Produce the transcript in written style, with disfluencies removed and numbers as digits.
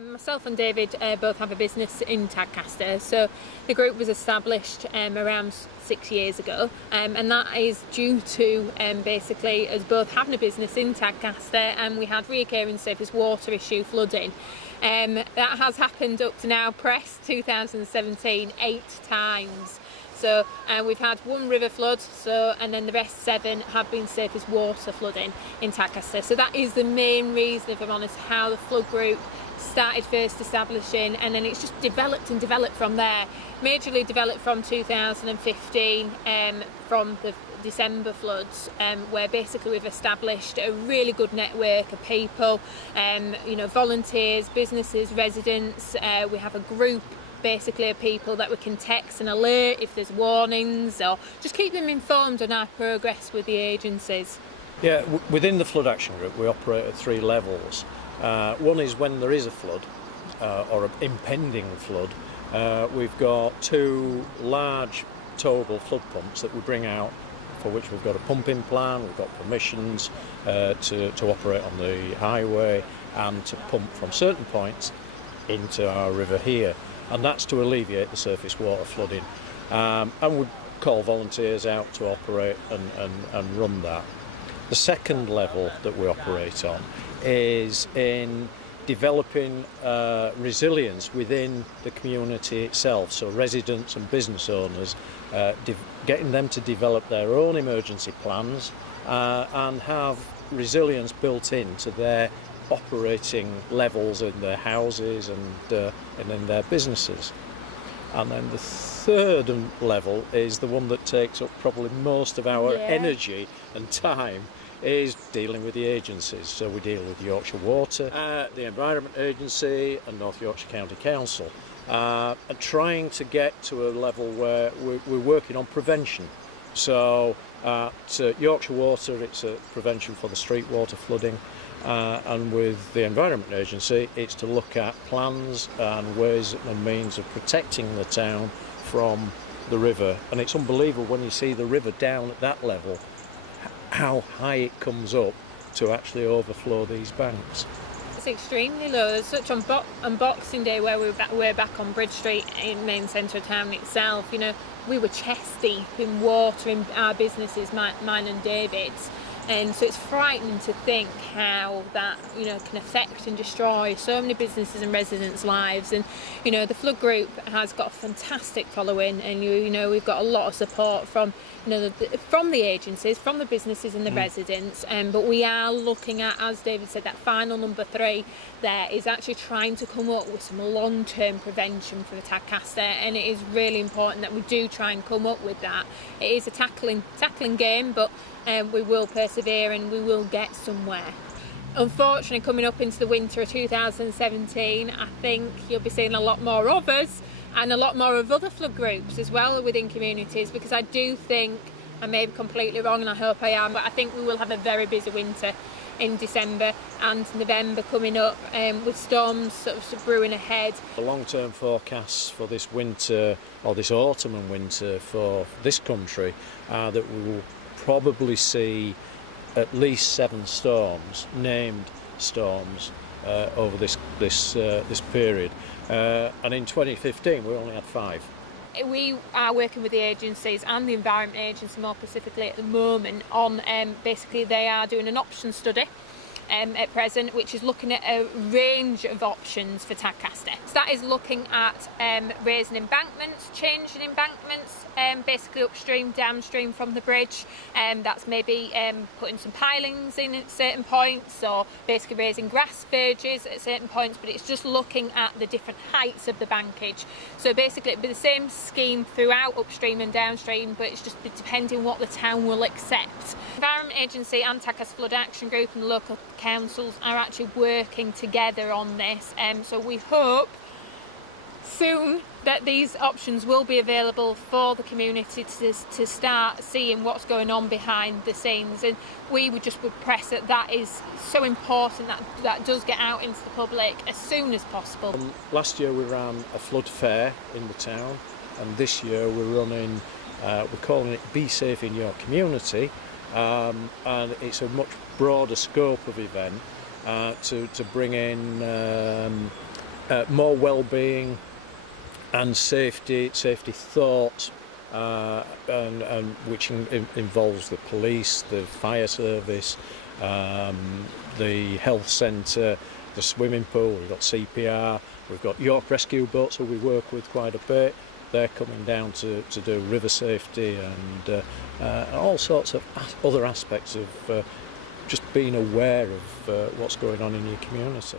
Myself and David both have a business in Tadcaster, so the group was established around 6 years ago, and that is due to basically us both having a business in Tadcaster, and we had recurring surface water issue, flooding. That has happened up to now, press 2017, 8 times. So we've had one river flood, and then the rest 7 have been surface water flooding in Tadcaster. So that is the main reason, if I'm honest, how the flood group started first establishing, and then it's just developed and developed from there. Majorly developed from 2015, from the December floods, where basically we've established a really good network of people, volunteers, businesses, residents. We have a group basically of people that we can text and alert if there's warnings, or just keep them informed on our progress with the agencies. Yeah, within the flood action group we operate at 3 levels. One is when there is a flood or an impending flood. We've got 2 large towable flood pumps that we bring out, for which we've got a pumping plan, we've got permissions to operate on the highway and to pump from certain points into our river here, and that's to alleviate the surface water flooding. And we call volunteers out to operate and run that. The second level that we operate on is in developing resilience within the community itself, so residents and business owners, getting them to develop their own emergency plans and have resilience built into their operating levels in their houses and in their businesses. And then the third level is the one that takes up probably most of our energy and time, is dealing with the agencies. So we deal with Yorkshire Water, the Environment Agency and North Yorkshire County Council, and trying to get to a level where we're working on prevention. So at Yorkshire Water it's a prevention for the street water flooding, and with the Environment Agency it's to look at plans and ways and means of protecting the town from the river. And it's unbelievable when you see the river down at that level, how high it comes up to actually overflow these banks. It's extremely low. There's such on Boxing Day, where we're back on Bridge Street in main centre of town itself. We were chest deep in water in our businesses, mine and David's. And so it's frightening to think how that can affect and destroy so many businesses and residents' lives. And the flood group has got a fantastic following, and we've got a lot of support from from the agencies, from the businesses and the residents. But we are looking at, as David said, that final number 3 there is actually trying to come up with some long-term prevention for the Tadcaster, and it is really important that we do try and come up with that. It is a tackling game, but we will persevere and we will get somewhere. Unfortunately, coming up into the winter of 2017, I think you'll be seeing a lot more of us and a lot more of other flood groups as well within communities, because I do think, I may be completely wrong and I hope I am, but I think we will have a very busy winter in December and November coming up, with storms sort of brewing ahead. The long-term forecasts for this winter, or this autumn and winter for this country, are that we will probably see at least 7 storms, named storms, over this period. And in 2015 we only had 5. We are working with the agencies and the Environment Agency more specifically at the moment on basically they are doing an option study at present, which is looking at a range of options for Tadcaster. So that is looking at raising embankments, changing embankments, basically upstream, downstream from the bridge. That's maybe putting some pilings in at certain points, or basically raising grass verges at certain points, but it's just looking at the different heights of the bankage. So basically it'd be the same scheme throughout upstream and downstream, but it's just depending what the town will accept. Environment Agency and Tadcaster Flood Action Group and local councils are actually working together on this, so we hope soon that these options will be available for the community to start seeing what's going on behind the scenes. And we would press that is so important that does get out into the public as soon as possible. Last year we ran a flood fair in the town, and this year we're running, we're calling it Be Safe in Your Community, and it's a much broader scope of event to bring in more well-being and safety thoughts, and which involves the police, the fire service, the health centre, the swimming pool. We've got CPR, we've got York Rescue Boats who we work with quite a bit. They're coming down to do river safety and all sorts of other aspects of just being aware of what's going on in your community.